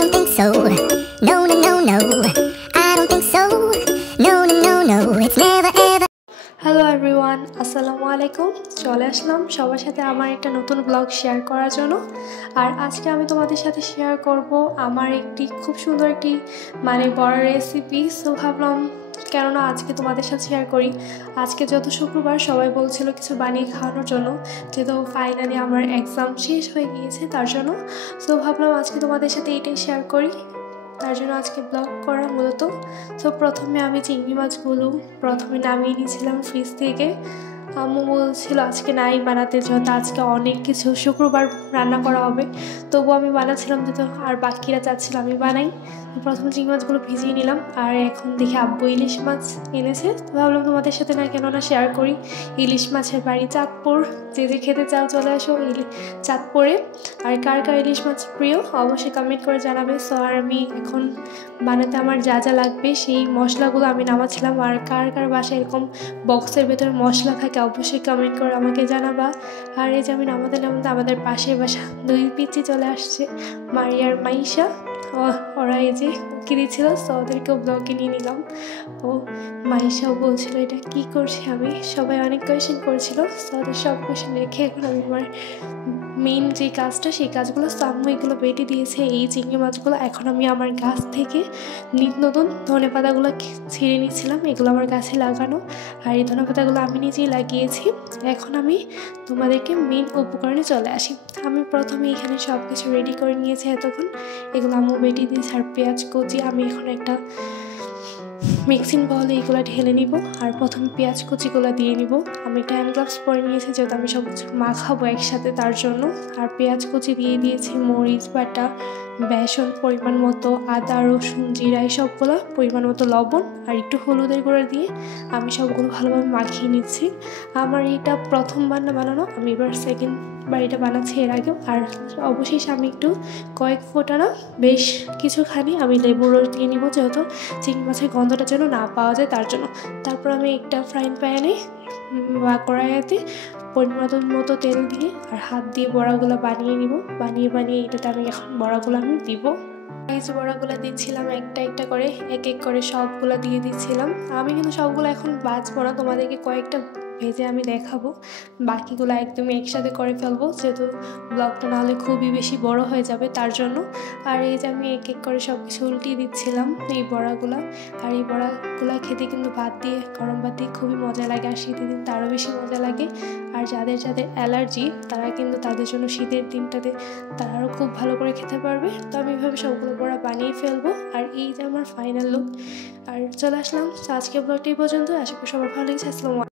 don't think so. No, no, no, no. I don't think so. No, no, no, no. It's never ever. Hello everyone, আসসালামু আলাইকুম। চলে আসলাম সবার সাথে আমার একটা নতুন ব্লগ শেয়ার করার জন্য। আর আজকে আমি তোমাদের সাথে শেয়ার করব আমার একটি খুব সুন্দর একটি বড় রেসিপি। সো ভাবলাম কেননা আজকে তোমাদের সাথে শেয়ার করি। আজকে যত শুক্রবার সবাই বলছিল কিছু বানিয়ে খাওয়ানোর জন্য, যেহেতু ফাইনালি আমার এক্সাম শেষ হয়ে গিয়েছে তার জন্য। সো ভাবলাম আজকে তোমাদের সাথে এটাই শেয়ার করি, তার জন্য আজকে ব্লগ করা মূলত। তো প্রথমে আমি চিংড়ি মাছগুলো নামিয়ে নিয়েছিলাম ফ্রিজ থেকে। আম্মু বলছিল আজকে নাই বানাতে, যেহেতু আজকে অনেক কিছু শুক্রবার রান্না করা হবে, তবুও আমি বানাচ্ছিলাম যেহেতু, আর বাকিরা চাচ্ছিল আমি বানাই। প্রথমে চিংড়ি মাছগুলো ভিজিয়ে নিলাম, আর এখন দেখি আব্বু ইলিশ মাছ এনেছে। তো ভাবলাম তোমাদের সাথে কেননা শেয়ার করি। ইলিশ মাছের বাড়ি চাঁদপুর, যে খেতে চাও চলে আসো চাঁদপুরে। আর কার কার ইলিশ মাছ প্রিয় অবশ্যই কমেন্ট করে জানাবে। সো আর আমি এখন বানাতে আমার যা যা লাগবে সেই মশলাগুলো আমি নামাচ্ছিলাম। আর কার কার বাসায় এরকম বক্সের ভেতরে মশলা থাকে অবশ্যই কমেন্ট করে আমাকে জানাবা। আর এই যে আমি নামাতে আমাদের পাশের বাসা দুই পিচি চলে আসছে, মারিয়ার মাইশা। ওরা এই যে উকি দিচ্ছিল, সো ওদেরকেও ব্লগে নিয়ে নিলাম। ও মাইশাও বলছিল এটা কি করছি আমি, সবাই অনেক কোয়েশ্চেন করছিল। সো ওদের সব কোয়েশ্চেন রেখে এখন আমি আমার মেইন যে কাজটা সেই কাজগুলো আম্মু এগুলো বেটে দিয়েছে। এই চিংড়ি মাছগুলো এখন আমি আমার গাছ থেকে নতুন ধনে পাতাগুলো ছিঁড়ে নিচ্ছিলাম, এগুলো আমার গাছে লাগানো। আর এই ধনে পাতাগুলো আমি নিজেই লাগিয়েছি। এখন আমি তোমাদেরকে মেইন উপকরণে চলে আসি। আমি প্রথমে এখানে সব কিছু রেডি করে নিয়েছি এতক্ষণ, এগুলো আম্মু বেটে দিয়েছে। আর পেঁয়াজ কুচি আমি এখন একটা মিক্সিং বলে এগুলো ঢেলে নিব। আর প্রথমে পেঁয়াজ কুচিগুলো দিয়ে নিব। আমি একটা হ্যান্ড গ্লাভস পরে নিয়েছি যেহেতু আমি সব কিছু মাখাবো একসাথে তার জন্য। আর পেঁয়াজ কুচি দিয়ে দিয়েছি, মরিচ বাটা, বেসন পরিমাণ মতো, আদা রসুন জিরা সবগুলো পরিমাণ মতো, লবণ আর একটু হলুদের গুঁড়ো দিয়ে আমি সবগুলো ভালোভাবে মাখিয়ে নিচ্ছি। আমার এটা প্রথমবার না বানানো, আমি এবার সেকেন্ডবার এটা বানাচ্ছি এর আগেও। আর অবশেষে আমি একটু কয়েক ফোঁটা না বেশ কিছুখানি আমি লেবুর রস দিয়ে নিব, যেহেতু চিংড়ি মাছের গন্ধটা যেন না পাওয়া যায় তার জন্য। তারপর আমি একটা ফ্রাইং প্যানে বা কড়াইতে পরিমাণ মতো তেল দিয়ে আর হাত দিয়ে বড়াগুলো বানিয়ে নিব। বানিয়ে এটাতে আমি এখন বড়াগুলো আমি দিব। এই যে বড়াগুলো দিচ্ছিলাম একটা একটা করে, এক এক করে সবগুলো দিয়ে দিচ্ছিলাম। আমি কিন্তু সবগুলো এখন বাছবো না, তোমাদেরকে কয়েকটা ভেজে আমি দেখাবো, বাকিগুলো একদমই একসাথে করে ফেলবো, যেহেতু ব্লগটা নাহলে খুবই বেশি বড় হয়ে যাবে তার জন্য। আর এই যে আমি এক এক করে সব কিছু উল্টিয়ে দিচ্ছিলাম এই বড়াগুলো। আর এই বড়াগুলো খেতে কিন্তু ভাত দিয়ে, গরম ভাত দিয়ে খুবই মজা লাগে, আর শীতের দিন তারও বেশি মজা লাগে। আর যাদের অ্যালার্জি তারা কিন্তু তাদের জন্য শীতের দিনটাতে তারাও খুব ভালো করে খেতে পারবে। তো আমি এভাবে সবগুলো বড়া বানিয়ে ফেলবো। আর এই যে আমার ফাইনাল লুক। আর চলে আসলাম আজকে ব্লগটা এই পর্যন্ত। আশা করি সবার ভালো লেগেছে। আসসালামু আলাইকুম।